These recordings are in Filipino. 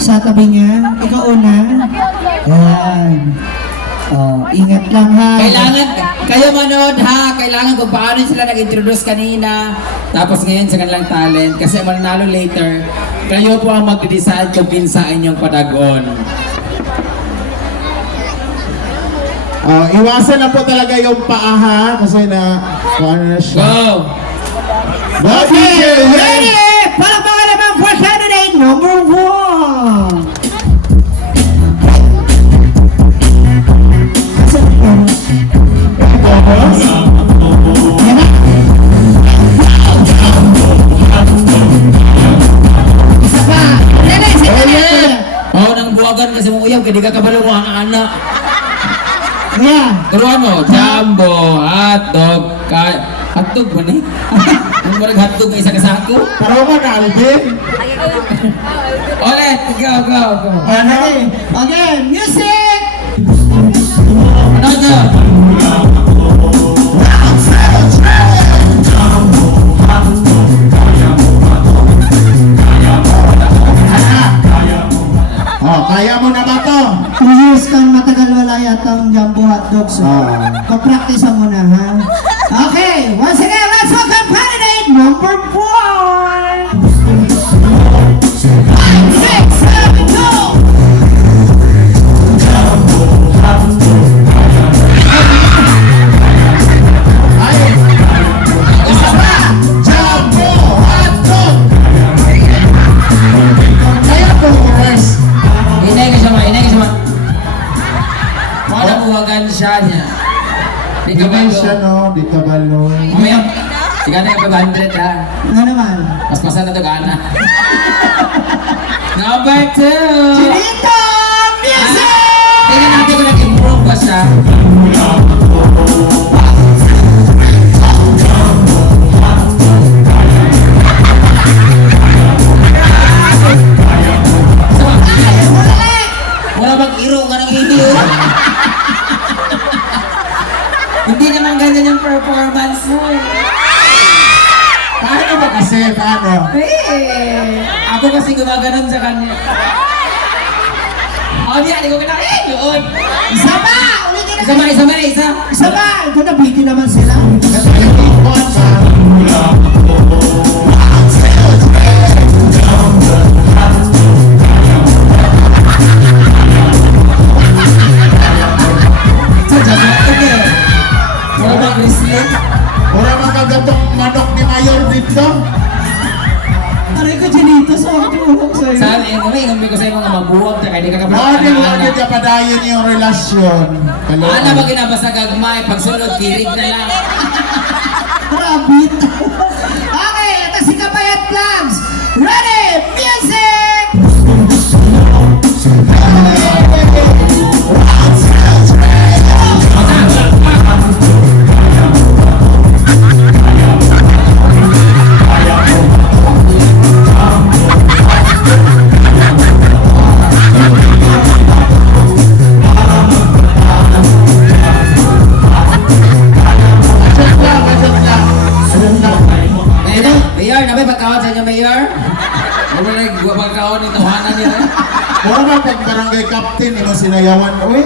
Sa tabi niya. Ikaw una. Yan. Oh, ingat lang ha. Kailangan, kayo manood ha, kailangan kung paano sila nag-introduce kanina, tapos ngayon sa kanilang talent, kasi mananalo later, kayo po ang mag-decide kung pinsa inyong padagon. Iwasan na po talaga yung paa ha, kasi paano na siya. Go! Okay, ready? Palakpakan naman for candidate number 1. Oo, nang buwagan kasi mong uyaw, kaya di ka kabalo mo ang anak. Yeah. Turuan mo, jumbo, hotdog, hotdog ba ni? Ang mo nag-hotdog ng isa kasako? Pero ka na, Alvin. Ulit, go. Okay, music! Ano? Kaya mo na ba to? 2 years kang matagal wala yatang jumbo hotdogs. Pa-practice mo na ha. Okay, once again, let's welcome candidate number 4. 5, 6, 7, go! Jumbo hotdog! Kaya po, first. Inay ka siya man. Wala buwagan siya niya. Di ka ba Siya no, di ka balo. Mamaya, tika na yung 500 ha. Ano naman? Mas pasan na to gana. Number 2! Chinito! Music! Tingnan natin kung nag-improve ba siya. Wala bang iro ka ng hindi oh. Hindi naman ganyan yung performance mo eh. Paano ba kasi? Paano? Eh, ako kasi gumaganon sa kanya. Oh, di ko kinain yun. Isa pa! Ulitin na Isa. Isa pa! Ito na, biti naman sila. Wala bang wrestling? Wala makagatong manok ni Mayor dito. Aray ko, Chinito, so ako tumulong sa'yo. Saan eh, ingami ko sa iyo mga mabuwag na kaya di ka kapag Wala ka padayon yung relasyon. Ano ba ginabasa gagmay? Pagsulod, kirig na lang. Rabbit. Okay, ito si Kapayat Vlogs. Ready, music! Mayor, nabay pagkaon sa inyo, Mayor? Ano ba nagpagkaon ng tawanan niya? Wala ba pag barangay captain, imo sinayawan? Uy,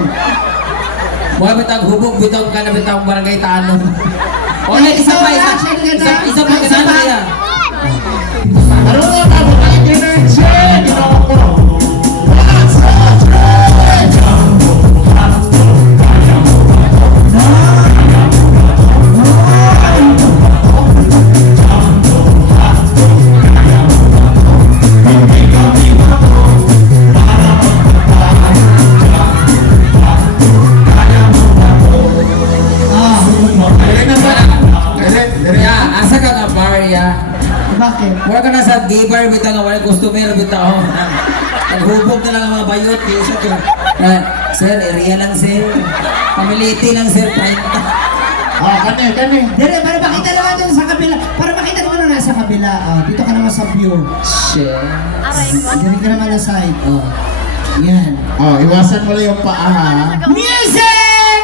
Mga bitang hubog, bitang ka na bitang barangay tanong. O, isa pa ganaan kaya. marunong ako kay energy! Ginawa ko. Asa ka nga bar, ya? Bakit? Mura ka na sa gay-bar, bita nga wala customer, bita ako. Naghubog na lang ang mga bayot. Isa ko, sir, area lang sir. Pamiliti lang sir, 30. Kani. Dire, para makita naman dun sa kabila. Para makita naman na nasa kabila. Dito ka naman sa view. Shit. Dire ka naman na side. Yan. Iwasan mo lang yung paa ha. Music!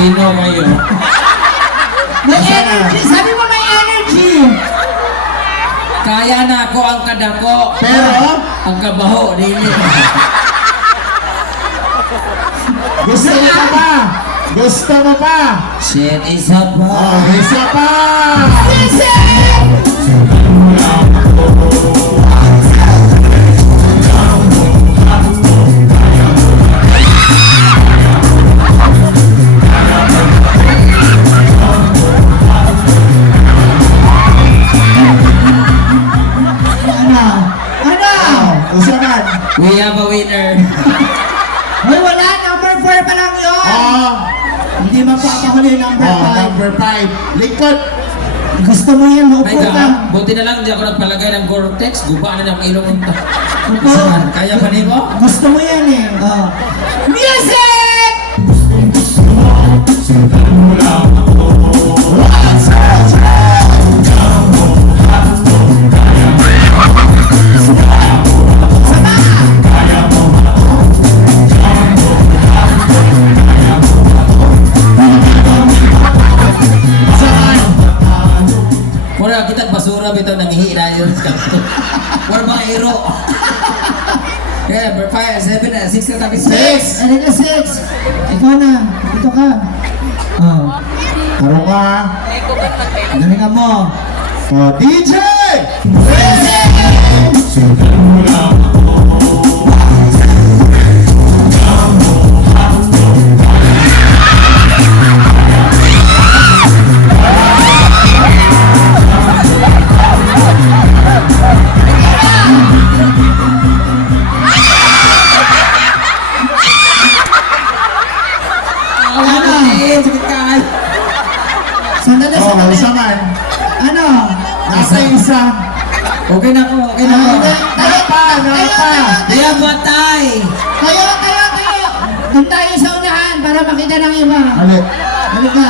Sino kayo? May energy! Sabi mo may energy! Kaya na ako ang kadako. Pero, Ang kabaho, dili. gusto mo pa ba? Gusto mo pa? Shit, isa pa. Oh, isa pa! Ano? Ano? Gusto man? We have a winner. Hoy, wala! Number 4 pa lang yun! Oh, Hindi mapapahuli yung number oh, 5. number 5. Likod. Gusto mo yan, Ay maupo ka. ka, buti na lang hindi ako nagpalagay ng Gore-Tex. Guba na ng ilong unta. Upo. Kaya pa ni mo? Gusto mo yan eh. Oh. Music! Mura kita basura bitaw nang hihina yun sa kanto. Mura mga iro. Yeah, number 5, 7, 6 na tabi 6. Ano na 6? Ikaw na. Ito ka. Oh. Taro ka. Galingan mo. Oh, DJ! Sakit ka. Sandali, Oh, sandali. isa man. Ano? Nasa isa. Okay na ako, okay na ako. Napa, napa. Kaya batay. Tayo! Doon tayo sa unahan para makita ng iba. Ali. Halika.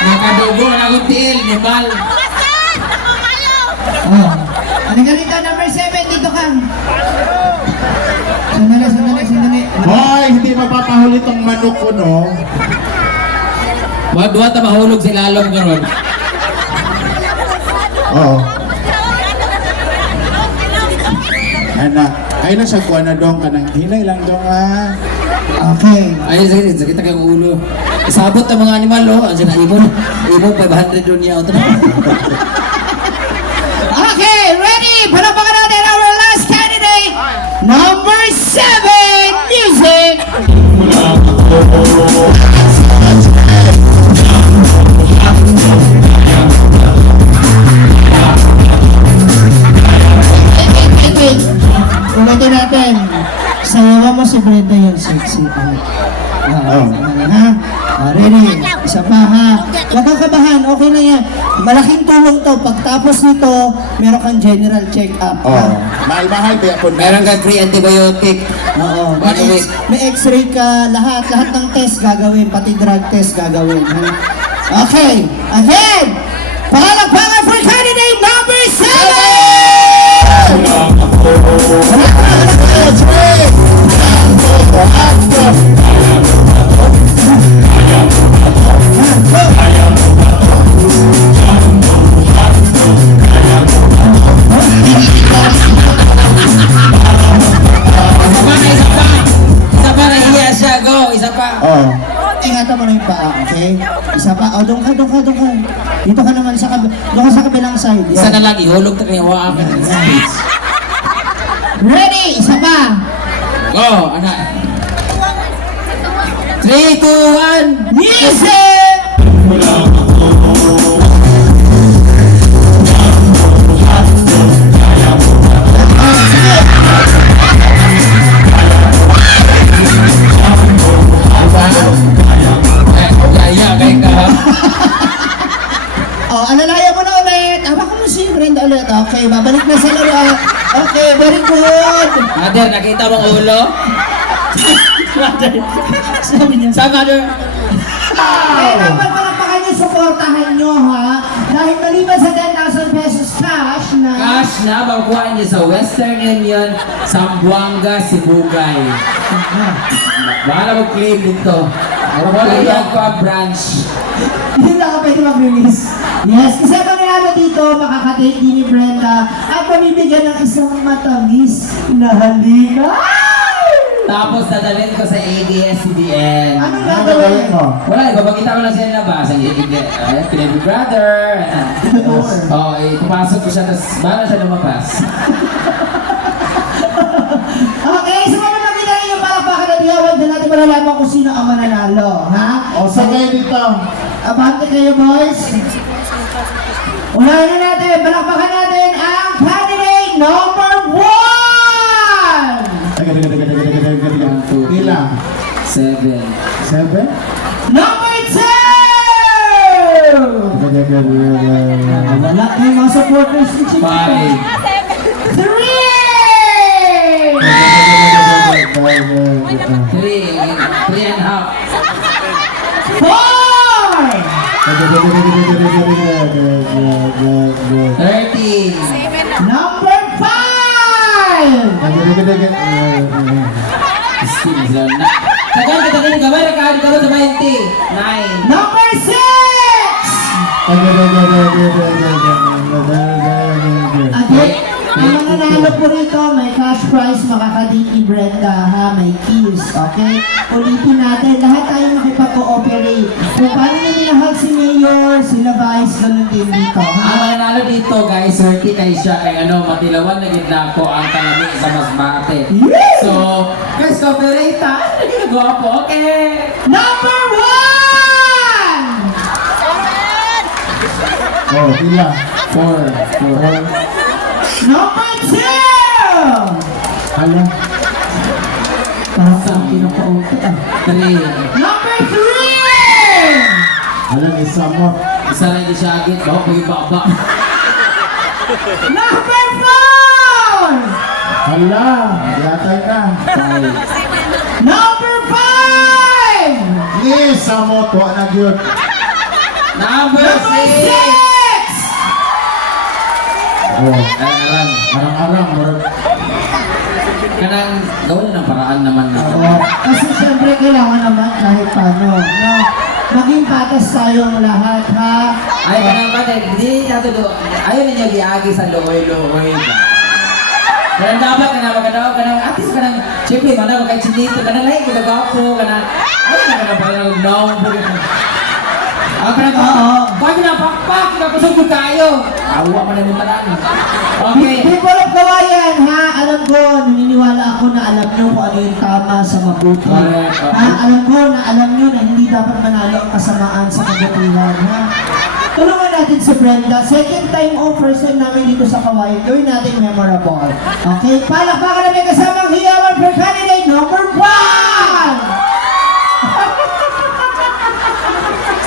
Nakadugo na akong tiil, ni Mal. Oh. Halika dito, number 7. Dito ka. Sandali. Hoy, hindi mapapahuli tong manok ko, no? Mga duwa ta mahulog si Lalong karon. Oo. Ay na siya kuha na dong ka ng hinay lang dong ah. Okay. Ay, sakit kang ulo. Isabot ang mga animal, oh. Ang sina ibon. Ibon, 500 doon niya. Ito na. Okay, ready? Panapakan natin our last candidate. Number 7, music. Wait. Ulitin natin. Sayawa mo si Brenda yung sexy. Oh. Ha? Ready? Isa pa ha? Huwag kang kabahan, okay na yan. Malaking tulong to. Pagtapos nito, meron kang general check-up. Oh. Mahal-mahal ba ako? Meron kang free antibiotic. Oo. One week. May x-ray ka, lahat ng test gagawin, pati drug test gagawin. Ha? Okay, again! Palakpakan for candidate number 7! Isa pa, nahiya siya. Go, isa pa. Oh. Ingatan mo na yung paa, okay? Isa pa. O, doon ka. Dito ka naman doon ka sa kabilang side. Isa Yan. na lang, ihulog ta kaya wakan. Ready? Isa pa. Go, anak. 3, 2, 1. Music! Kaya ka. Oh, alalayan mo na ulit. Hawakan mo si Brenda ulit. Okay, babalik na sa laro. Okay, very good. Mother, nakita mong ulo? Sabi niya. Sa mother? Okay, dapat palakpakan niyo, supportahan niyo ha. Dahil maliban sa 10,000 pesos cash na... Cash na makuha niyo sa Western Union, Zamboanga, Sibugay. Bahala mag-claim dito. Wala yan ko ang branch. Hindi na ako pwede mag-release. Yes, kasi ang mangyayari dito, makakadate din ni Brenda at pamibigyan ng isang matamis na halika. Tapos dadalhin ko sa ABS-CBN. Anong gagawin mo? Wala, ipapakita ko lang siya labas. Ang Baby Brother. Oo, ipapasok ko siya, tapos bahala siya lumabas. Okay, so kami makita ninyo palakpakan at iyawan na natin malalaman kung sino ang mananalo, ha? O, sagay dito. Abante kayo, boys. Unahin na natin, palakpakan natin ang candidate number 1! Pila? 7. 7? Number 2! Wala kayong mga supporters ni Chico. 5. 3! 3 and a half. 30. Number 5! Tagal ka tagal ka ba? Nakahali ka ba sa 20? 9. Number 6! Again, ang mananalo po rito, may cash prize, makakadate ni Brenda, ha? May keys, okay? Ulitin natin, lahat tayo makipag-cooperate. Kung paano na minahal si Mayor, sila Vice, ganun din dito, Ang ha? mananalo dito guys, 30 kay siya kay matilawan na gitna ko ang kalami sa Masbate. Yeah! So, guys, cooperate ha? Nagagawa po, okay? Number 1! Oh, pila? 4. Number 2! Hala? Parang saan pinaka-auto, ah. 3. Number 3! Hala, isa mo. Isa lang di siya agit, baka po yung baba. Number 4! Hala, yatay na. 5. Number 5! Isa mo, tuwa na yun. Number Number 6. 6! Oh, Aran. arang-arang, marag. Kanang gawin ng paraan naman na. Oo. Kasi siyempre kailangan naman kahit paano, no? Maging patas tayong lahat, ha? Ay, kanang ba, hindi nato do. Ayaw ninyo giagi sa loy-loy. Kanang dapat kanang atis kanang siyempre mana kay chinito kanang lahi ko gapo kanang ay kanang parang noong po. Kanang Oo. pag napakpak napasok ko tayo. Awa man mo tanan. Okay. People of Kawayan, ha? Alam ko, naniniwala ako na alam nyo kung ano yung tama sa mabuti. Correct, oo. Ha? Alam ko na alam nyo na hindi dapat manalo ang kasamaan sa kabutihan, ha? Tulungan natin si Brenda. Second time o first time namin dito sa Kawayan. Gawin natin memorable. Okay? Palakpakan namin kasamang hiyawan for candidate number 1!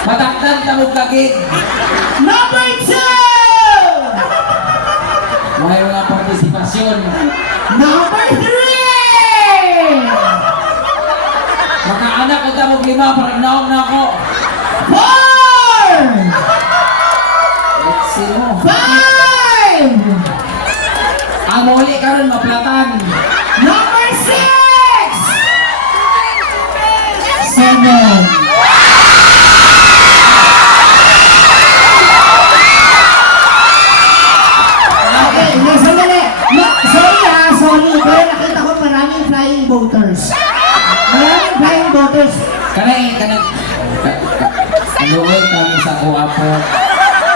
Mataktan tamog kagid. Number 2! May mga partisipasyon. Number 3! Makaanak ko tamog 5 parang naong na ako. 4! Let's see mo. 5! Ang muli karon maplatan. Number 6! 7! Okay, sandali. Sorry. Pero nakita ko maraming flying voters. Maraming flying voters. Kanang anuoy kami sa kuha po.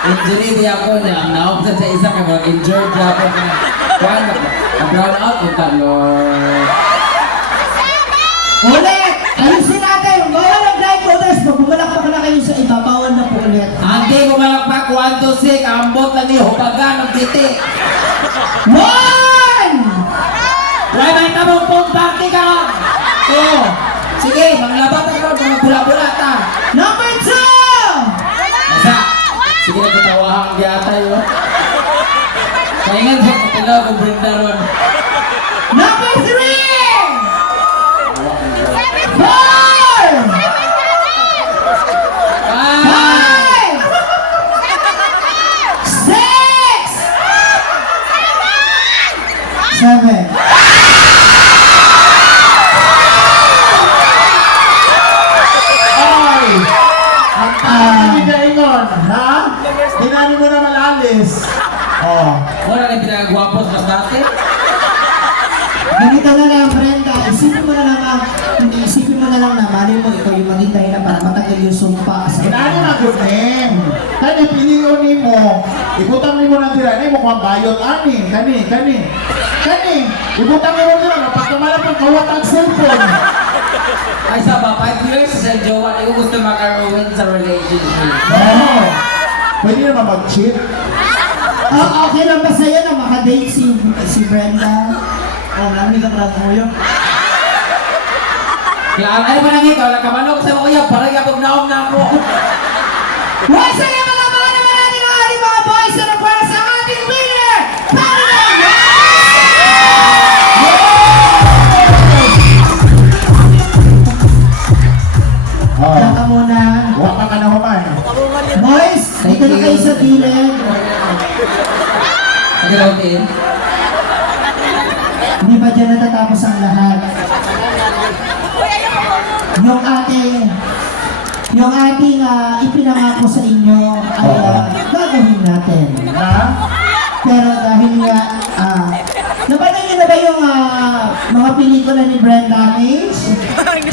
Injury di ako na ang naopsan sa isa kay mga injured na ako. Kuhan ang brown out ko Lord. Ulit! Ayusin natin. Bawal ang flying voters. Pag bumalakpak na kayo sa iba, bawal na po ulit. Ante ko malakpak 1 to 6 ambot lang ni hubagan ng titi. 1! Why may tamong pong party ka? Oo. Sige, maglabat ako mga bula-bula ta. Number 2! Isa. Sige na katawahan ang giyata yun. Kaingan siya katilaw kong Brenda ron. Number 3! 4! 5! 6! 7! gwapo sa mas dati. Ganito na lang, Brenda. Isipin mo na lang na mali mo ikaw yung maging dahilan para matagal yung sumpa sa Ano na good name? Kani piliyon ni mo. Ibutang ni mo ng tira ni mo kung bayot ani. Kani. Ibutang ni mo tira na pagkamala pang kawat ang cellphone. Ay sa ba, 5 years sa jowa, hindi ko gusto makaruin sa relationship. Oo. Pwede naman mag-cheat. Okay lang ba sa'yo na makadate si Brenda? Nami ka pala mo yun. Kaya ano ba nang ikaw, nagkamanok sa mga parang yapag naom na ako. Once again, mga naman natin ang ating mga boys na para sa ating winner! Kaka muna. Huwag ka na human. Boys, dito na kayo sa gilid. Ano daw din? Hindi ba dyan natatapos ang lahat? Yung ating ipinangako sa inyo ay gagawin natin. Ha? Pero dahil nga, napanood niyo na ba yung mga pelikula ni Brenda Mage?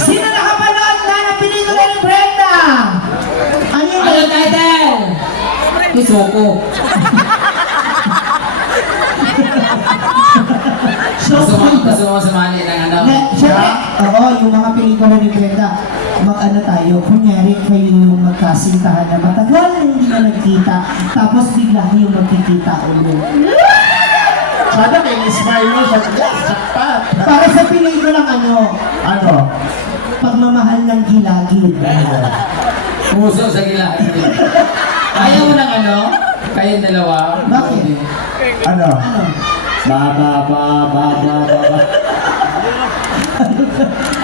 Sino nakapanood na ng pelikula ni Brenda? Ano yung Ano title? Isoko. Gusto mo sumali ng ano? Siyempre, oo, yung mga pelikula ni Brenda, mag-ano tayo, kunyari kayo yung magkasintahan na matagal na hindi na nagkita, tapos bigla kayong magkikita ulit. Sana kayo smile mo sa sakpat. Para sa pelikulang ano, Ano? pagmamahal ng gilagid. Puso sa gila. Ayaw mo ng ano? Kayong dalawa? Bakit? Ano? Ano? Ba.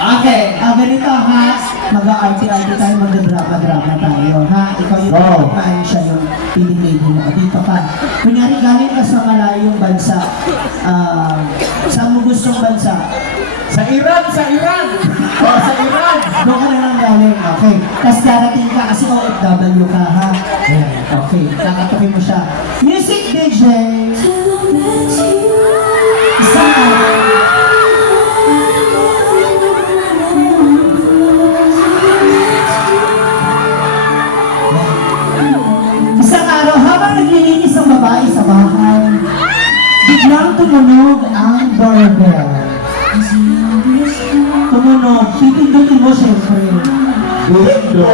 Okay. Ganito ha, mag-arte-arte tayo, mag-drama-drama tayo, ha? Ikaw yung Go. kumain siya yung pinili mo. Dito ka. Kunyari, galing ka sa malayong bansa. Saan mo gustong bansa? Sa Iran! Sa Iran! Doon ka na lang galing. Okay. Tapos darating ka kasi OFW ka, ha? Ayan. Okay. Kakatukin mo siya. Music DJ! Isang Isang araw, habang naglilinis ang babae sa bahay, biglang tumunog ang doorbell. Tumunog, pipindutin mo syempre. Gusto.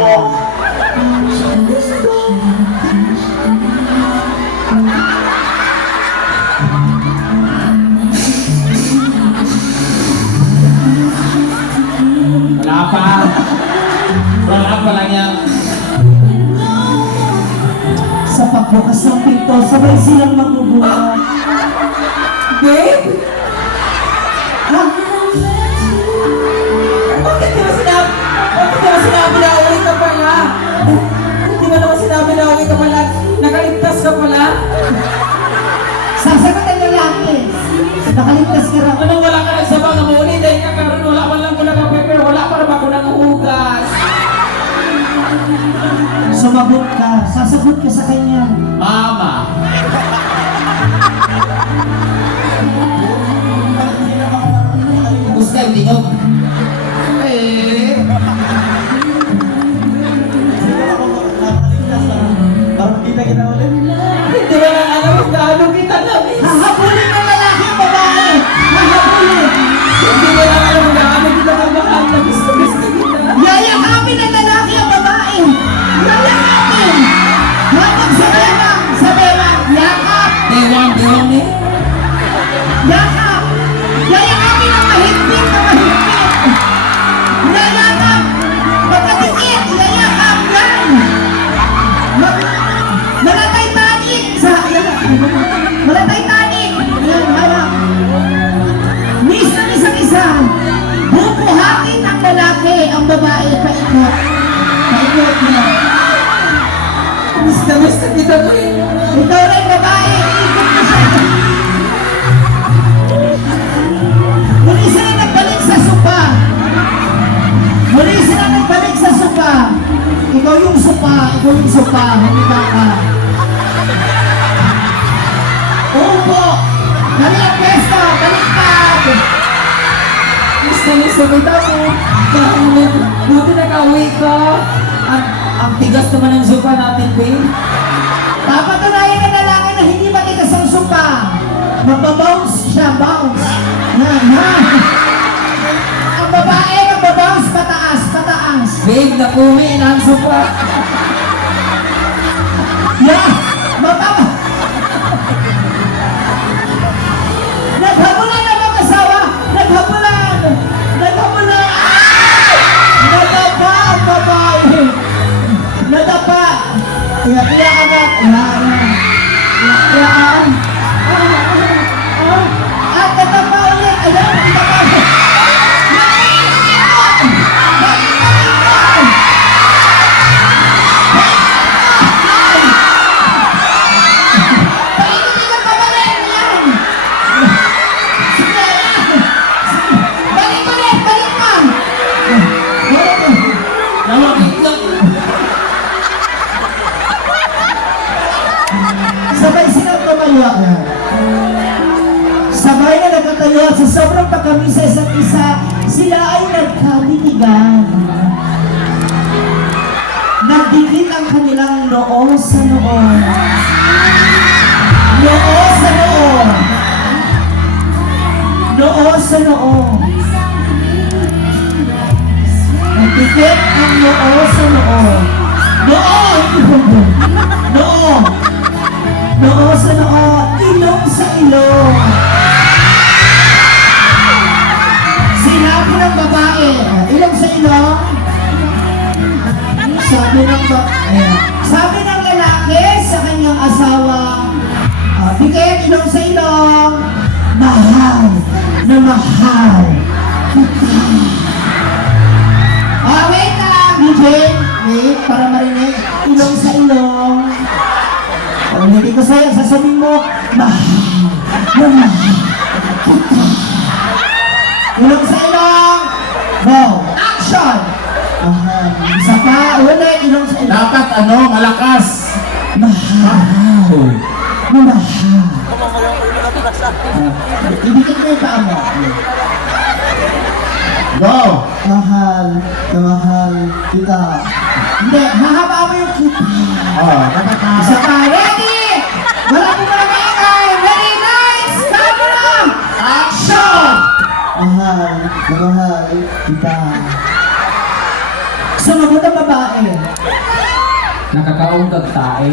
Wala pa lang yan. Sa pagbukas ng pinto, sabay silang magbubuhat. Babe? Ha? Bakit di ba sinabi na uwi ka pala? Di ba naman sinabi na uwi ka pala? Nakaligtas ka pala? Sasagot ang lalaki. Nakaligtas ka raw. Anong wala ka nagsabang na muli? Dahil ka karoon, wala man lang ko nakapeper, wala pa rin ako nanguhugas. Sumagot ka. Sasagot ka sa kanya. Mama. Gusto yung tingog. Eh. Hindi ba lang alam kung gaano kita na-miss? Hahabulin ng lalaki ang babae. Hahabulin. Hindi ba lang alam kung gaano kita kamahal na miss na kita? Yayakapin ng lalaki ang babae. Yayakapin. Habang sabewang, yakap. Dewang eh. Yakap. Yayakapin ang mahigpit na mahigpit. Yayakap. Pagkatikit, yayakap yan. Malatay-tanik. Malatay-tanik. Yan, harap. Miss ng isang-isa. Bubuhatin ng lalaki ang babae paikot. Paikot niya. Miss na kita ko eh. Ikaw rin babae, ikot mo siya. Muli sila nagbalik sa sopa. Muli sila nagbalik sa sopa. Ikaw yung sopa, humika ka. Upo, Mali ang pwesto! Baliktad! Gusto niyo sumita mo. Buti nakauwi ka. Ang tigas naman ng sopa natin, babe. Papatunayan ng lalaki na hindi matigas ang sumpa. Magbabounce siya, bounce. Yan. Ang babae, magbabounce pataas, pataas. Babe, napumi na ang sopa. Yan! Mababa! Naghabulan na mag-asawa! Naghabulan! Naghabulan! Nadapa ang babae! Nadapa! Iyak-iyak anak! Iyak-iyak! At nadapa ulit! Ayan! Nadapa! Painitin ka ba rin? Yan! Sige! Balik ulit! Balik pa! Nawagin lang. Sabay silang tumayo. Sabay na nagkatayo at sa sobrang pagkami sa isa't isa, sila ay nagkabitigan. Nagdikit ang kanilang noo sa noo. Noo sa noo. Noo sa noo. Nagdikit ang noo sa noo. Noo! Noo! Noo sa noo, ilong sa ilong. Sinabi ng babae, ilong sa ilong. Sabi ng lalaki sa kanyang asawa, bigay ilong sa ilong, mahal na mahal kita. Wait lang, DJ. Wait, para marinig. Ilong sa ilong. Ulitin ko sa'yo, sasabihin mo, mahal na mahal kita. Ilong sa ilong. Go. Action! Isa pa, ulit, ilong sa ilong. Dapat malakas. Mahal. Na mahal. Ibigit mo yung paa mo. Go. Mahal na mahal kita. Hindi, mahaba mo yung kita. Dapat Isa pa, ready! Wala po pala maingay! Ready, lights, camera, action! Mahal na mahal kita. Sumagot ang babae. Nakakaungkag tae.